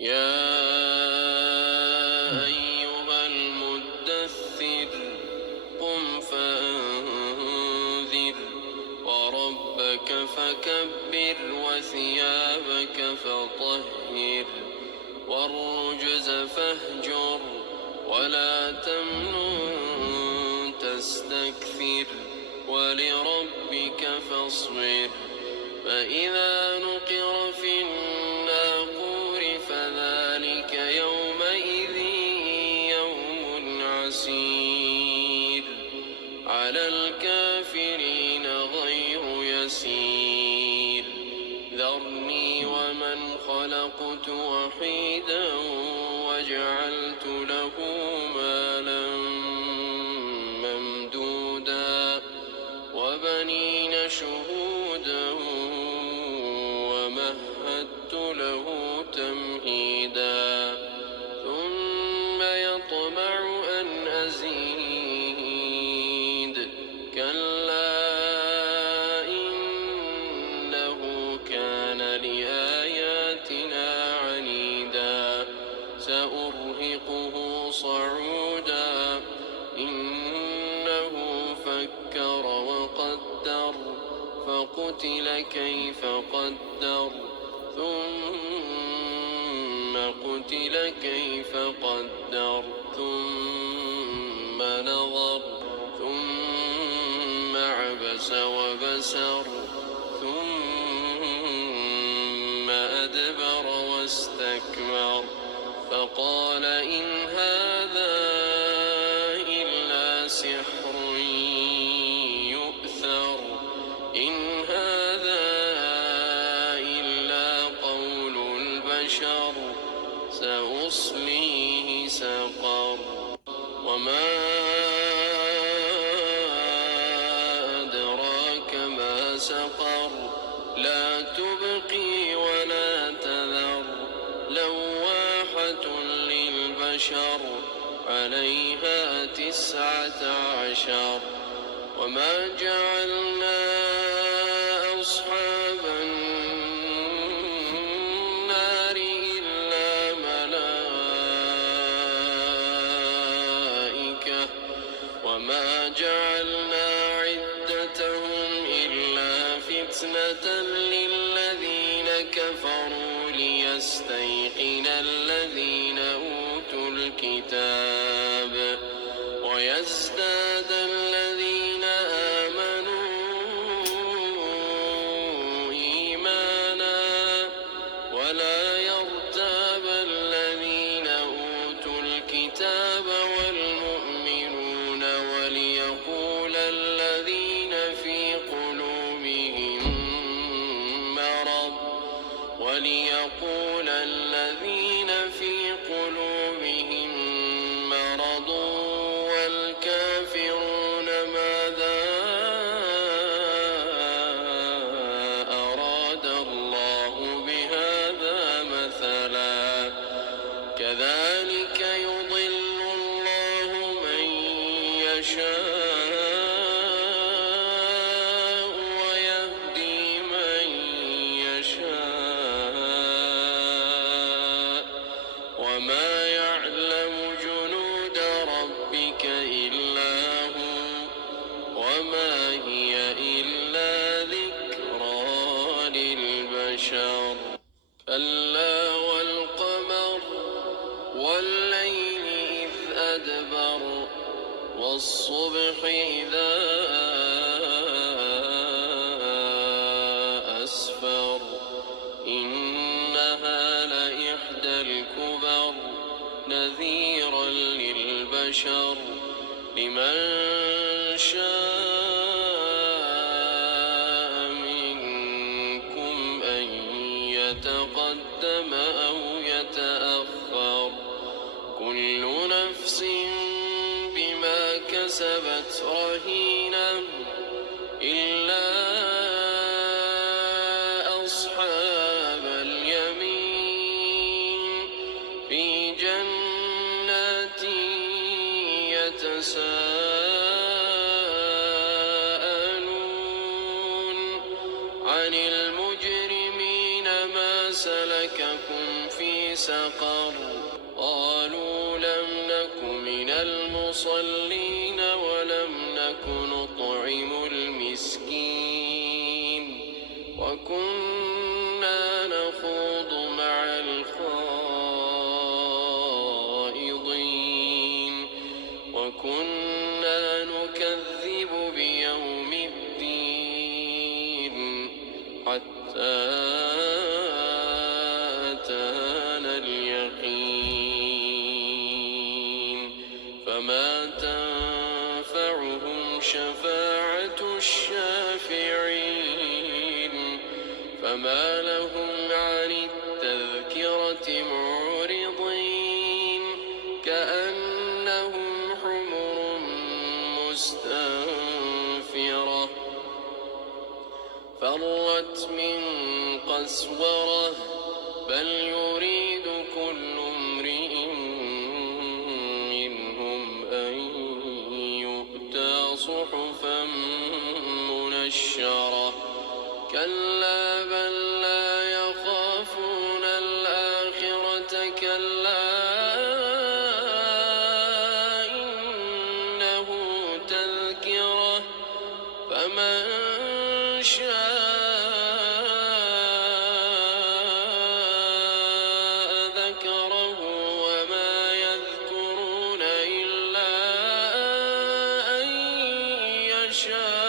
يا أيها المدثر قم فأنذر وربك فكبر وثيابك فطهر والرجز فاهجر ولا تمنن تستكثر ولربك فاصبر فإذا نقر في الناقور فذلك يومئذ يوم عسير على الكافرين غير يسير ذرني ومن خلقت وحيدا وجعلت له مالا ممدودا وبنين شهودا ومهدت له تمهيدا ثم يطمع أن أزيد كلا إنه كان لآياتنا عنيدا سأرهقه صعودا إنه فكر وقدر فقتل كيف قدر ثم قتل كيف قدر ثم نظر ثم عبس وبسر ثم أدبر واستكبر فقال إن هذا إلا سحر يؤثر إن هذا إلا قول البشر سأصليه سقر وما أدراك ما سقر لا تبقي ولا تذر لواحة للبشر عليها 19 وما جعلنا أصحاب النار إلا ملائكة وما جعلنا عدتهم إلا فتنة للذين كفروا ليستيقن الذين أوتوا الكتاب ويزداد الذين آمنوا إيمانا ولا يرتاب الذين أوتوا الكتاب والمؤمنون وليقول الذين في قلوبهم مرض والكافرون ماذا أراد الله بهذا مثلا كذلك يضل الله من يشاء ويهدي من يشاء وما يعلم جنود ربك إلا هو وما هي إلا ذكرى للبشر كلا والقمر والليل إذ أدبر والصبح إذا أسفر إنها لإحدى الكبر نذيرا للبشر لمن شاء منكم أن يتقدم أو يتأخر كل نفس بما كسبت رهينة إلا أصحاب اليمين في جنات يتساءلون عن المجرمين ما سألوا سلككم في سقر قالوا لم نك من المصلين ولم نك نطعم المسكين وكنا نخوض مع الخائضين وكنا نكذب بيوم الدين حتى أتانا اليقين فما تنفعهم شفاعة الشافعين فما لهم عن التذكرة معرضين كأنهم حمر مستنفرة فرت من قسورة بل يريد كل امرئ منهم أن يؤتى صحفا منشرة كلا بل لا يخافون الآخرة كلا إنه تذكرة فمن شاء ذكره وما يذكرون إلا أن يشاء